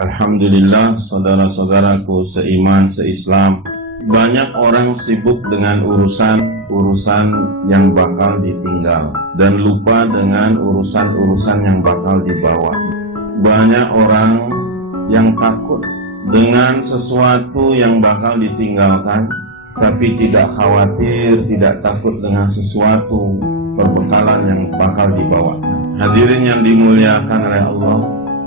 Alhamdulillah, saudara-saudaraku seiman, seislam, banyak orang sibuk dengan urusan yang bakal ditinggal dan lupa dengan urusan-urusan yang bakal dibawa. Banyak orang yang takut dengan sesuatu yang bakal ditinggalkan, tapi tidak khawatir, tidak takut dengan sesuatu perbekalan yang bakal dibawa. Hadirin yang dimuliakan oleh Allah,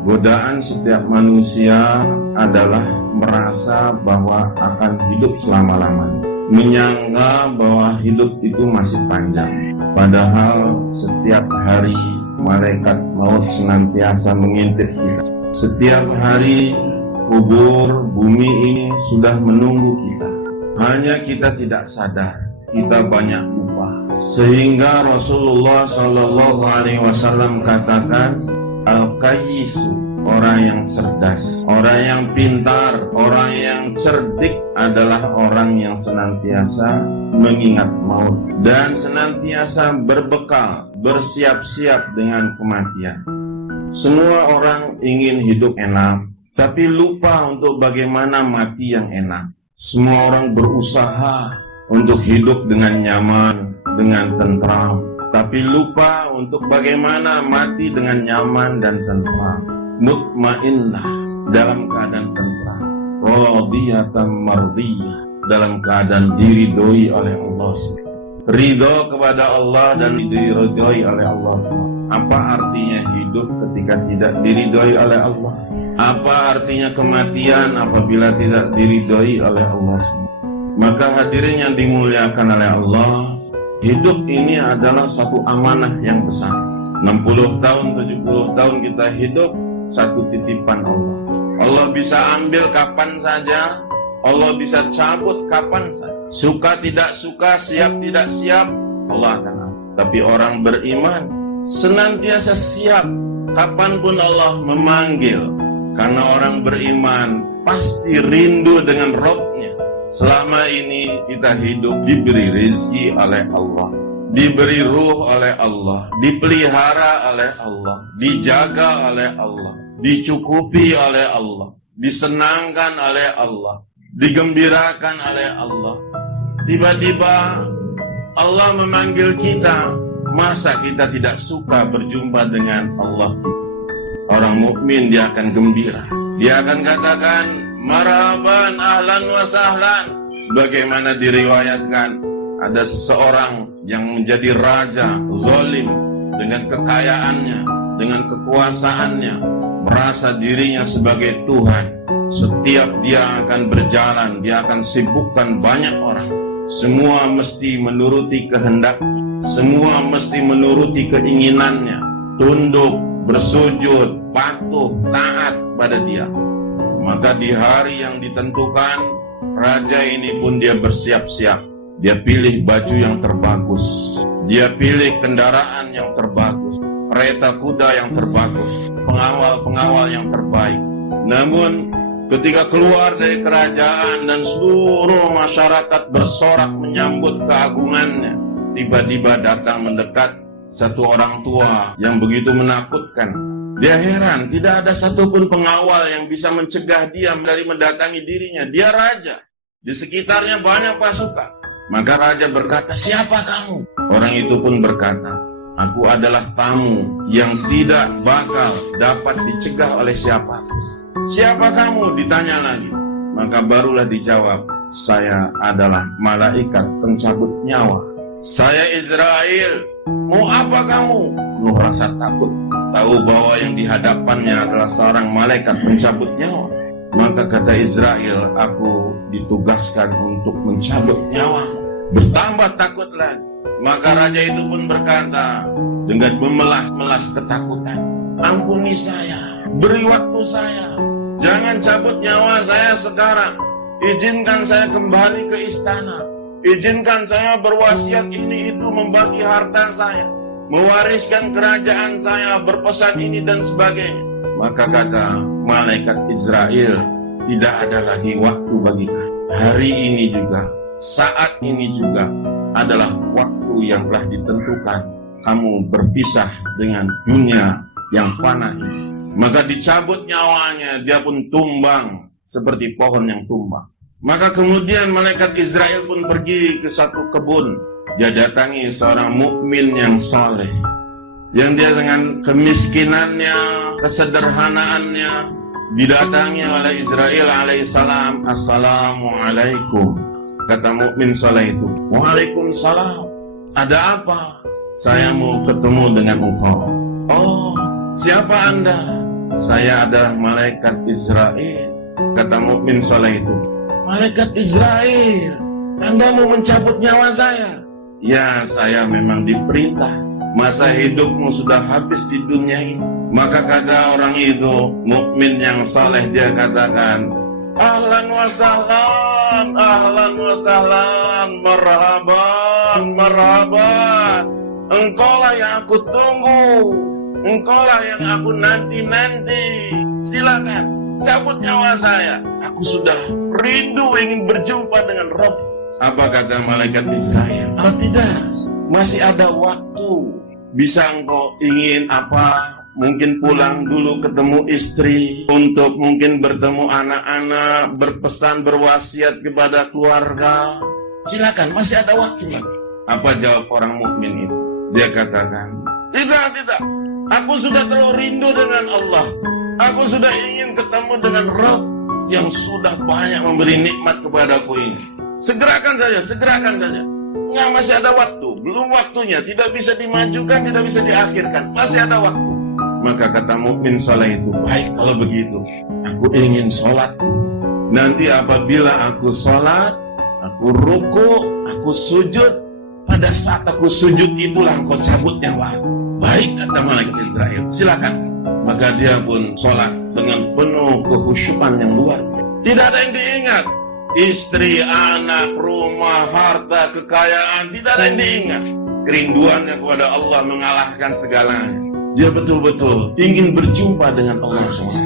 godaan setiap manusia adalah merasa bahwa akan hidup selama-lamanya, menyangka bahwa hidup itu masih panjang. Padahal setiap hari malaikat maut senantiasa mengintip kita. Setiap hari kubur bumi ini sudah menunggu kita. Hanya kita tidak sadar, kita banyak lupa. Sehingga Rasulullah SAW katakan, Al-Qayyisu, orang yang cerdas, orang yang pintar, orang yang cerdik adalah orang yang senantiasa mengingat maut dan senantiasa berbekal, bersiap-siap dengan kematian. Semua orang ingin hidup enak, tapi lupa untuk bagaimana mati yang enak. Semua orang berusaha untuk hidup dengan nyaman, dengan tentram, tapi lupa untuk bagaimana mati dengan nyaman dan tentram, mutmainnah, dalam keadaan tentram, radiyatan mardiyah, dalam keadaan diridhoi oleh Allah. Ridho kepada Allah dan diridhoi oleh Allah. Apa artinya hidup ketika tidak diridhoi oleh Allah? Apa artinya kematian apabila tidak diridhoi oleh Allah? Maka hadirin yang dimuliakan oleh Allah, hidup ini adalah satu amanah yang besar. 60 tahun, 70 tahun kita hidup, satu titipan Allah. Allah bisa ambil kapan saja, Allah bisa cabut kapan saja. Suka tidak suka, siap tidak siap, Allah akan ambil. Tapi orang beriman senantiasa siap kapanpun Allah memanggil. Karena orang beriman pasti rindu dengan Rabb-Nya. Selama ini kita hidup diberi rezeki oleh Allah, diberi ruh oleh Allah, dipelihara oleh Allah, dijaga oleh Allah, dicukupi oleh Allah, disenangkan oleh Allah, digembirakan oleh Allah. Tiba-tiba Allah memanggil kita, masa kita tidak suka berjumpa dengan Allah? Orang mukmin dia akan gembira, dia akan katakan marhaban, ahlan wa sahlan. Sebagaimana diriwayatkan, ada seseorang yang menjadi raja zalim dengan kekayaannya, dengan kekuasaannya, merasa dirinya sebagai Tuhan. Setiap dia akan berjalan, dia akan sibukkan banyak orang. Semua mesti menuruti kehendaknya, semua mesti menuruti keinginannya, tunduk, bersujud, patuh, taat pada dia. Maka di hari yang ditentukan, raja ini pun dia bersiap-siap. Dia pilih baju yang terbagus, dia pilih kendaraan yang terbagus, kereta kuda yang terbagus, pengawal-pengawal yang terbaik. Namun ketika keluar dari kerajaan dan seluruh masyarakat bersorak menyambut keagungannya, tiba-tiba datang mendekat satu orang tua yang begitu menakutkan. Dia heran, tidak ada satupun pengawal yang bisa mencegah dia dari mendatangi dirinya. Dia raja, di sekitarnya banyak pasukan. Maka raja berkata, siapa kamu? Orang itu pun berkata, aku adalah tamu yang tidak bakal dapat dicegah oleh siapapun. Siapa kamu? Ditanya lagi. Maka barulah dijawab, saya adalah malaikat pencabut nyawa. Saya Israel. Mau apa kamu? Penuh rasa takut, tahu bahwa yang dihadapannya adalah seorang malaikat pencabut nyawa. Maka kata Israel, aku ditugaskan untuk mencabut nyawa. Bertambah takut lagi. Maka raja itu pun berkata dengan memelas-melas ketakutan, ampuni saya, beri waktu saya, jangan cabut nyawa saya sekarang. Izinkan saya kembali ke istana. Izinkan saya berwasiat ini itu, membagi harta saya, mewariskan kerajaan saya, berpesan ini dan sebagainya. Maka kata malaikat Israel, tidak ada lagi waktu bagi kamu. Hari ini juga, saat ini juga adalah waktu yang telah ditentukan. Kamu berpisah dengan dunia yang fana ini. Maka dicabut nyawanya, dia pun tumbang seperti pohon yang tumbang. Maka kemudian malaikat Israel pun pergi ke satu kebun. Dia datangi seorang mukmin yang saleh, yang dia dengan kemiskinannya, kesederhanaannya, didatangi oleh Israel alaihissalam. Assalamualaikum. Kata mukmin saleh itu, waalaikumsalam. Ada apa? Saya mau ketemu dengan engkau. Oh, siapa Anda? Saya adalah malaikat Israel. Kata mukmin saleh itu, malaikat Israel, Anda mau mencabut nyawa saya? Ya, saya memang diperintah. Masa hidupmu sudah habis di dunia ini. Maka kata orang itu, mukmin yang saleh, dia katakan, ahlan wa sahlan, marhaban, marhaban. Engkaulah yang aku tunggu, engkaulah yang aku nanti-nanti. Silakan, cabut nyawa saya. Aku sudah rindu ingin berjumpa dengan Rabb. Apa kata malaikat Israel? Oh tidak, masih ada waktu. Bisa engkau ingin apa? Mungkin pulang dulu ketemu istri, untuk mungkin bertemu anak-anak, berpesan, berwasiat kepada keluarga. Silakan, masih ada waktu lagi. Apa jawab orang mukmin itu? Dia katakan, tidak. Aku sudah terlalu rindu dengan Allah. Aku sudah ingin ketemu dengan Rabb yang sudah banyak memberi nikmat kepadaku ini. Segerakan saja. Enggak, masih ada waktu. Belum waktunya, tidak bisa dimajukan, tidak bisa diakhirkan. Masih ada waktu. Maka kata mukmin saleh itu, baik kalau begitu, aku ingin sholat. Nanti apabila aku sholat, aku ruku, aku sujud, pada saat aku sujud itulah engkau cabut nyawa. Baik, kata malaikat Israel, silakan. Maka dia pun sholat dengan penuh kekhusyukan yang luar biasa. Tidak ada yang diingat. Istri, anak, rumah, harta, kekayaan, tidak ada yang diingat. Kerinduannya kepada Allah mengalahkan segalanya. Dia betul-betul ingin berjumpa dengan Allah SWT.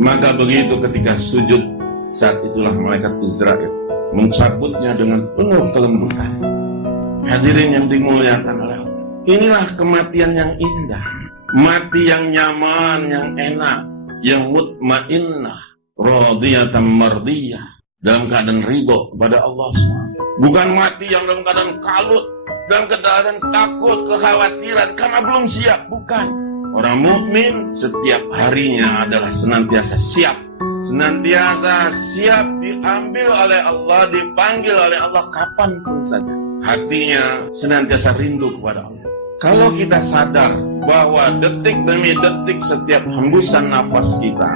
Maka begitu ketika sujud, saat itulah malaikat Israel mencabutnya dengan penuh kelembutan. Hadirin yang dimuliakan oleh Allah, inilah kematian yang indah, mati yang nyaman, yang enak, yang mutmainnah, radiyatan mardiyah, dalam keadaan ridho kepada Allah SWT. Bukan mati yang dalam keadaan kalut, dalam keadaan takut, kekhawatiran karena belum siap. Bukan. Orang mukmin setiap harinya adalah senantiasa siap. Senantiasa siap diambil oleh Allah, dipanggil oleh Allah kapanpun saja. Hatinya senantiasa rindu kepada Allah. Kalau kita sadar bahwa detik demi detik setiap hembusan nafas kita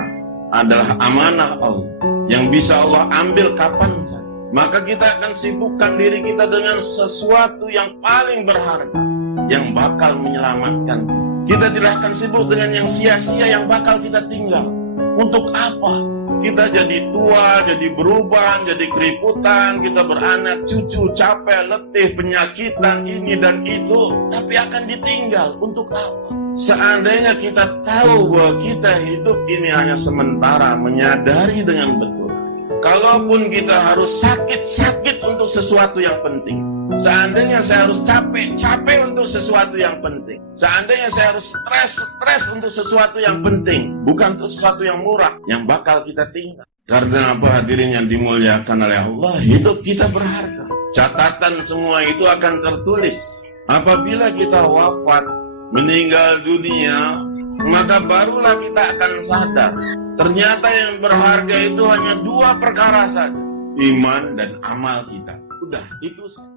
adalah amanah Allah yang bisa Allah ambil kapan saja, maka kita akan sibukkan diri kita dengan sesuatu yang paling berharga, yang bakal menyelamatkan kita. Kita tidak akan sibuk dengan yang sia-sia yang bakal kita tinggal. Untuk apa? Kita jadi tua, jadi berubah, jadi keriputan, kita beranak, cucu, capek, letih, penyakitan, ini dan itu, tapi akan ditinggal. Untuk apa? Seandainya kita tahu bahwa kita hidup ini hanya sementara, menyadari dengan betul. Kalaupun kita harus sakit-sakit untuk sesuatu yang penting, seandainya saya harus capek untuk sesuatu yang penting, seandainya saya harus stres untuk sesuatu yang penting, bukan untuk sesuatu yang murah, yang bakal kita tinggal. Karena apa, hadirin yang dimuliakan oleh Allah, hidup kita berharga. Catatan semua itu akan tertulis. Apabila kita wafat, meninggal dunia, maka barulah kita akan sadar. Ternyata yang berharga itu hanya dua perkara saja, iman dan amal kita. Udah, itu saja.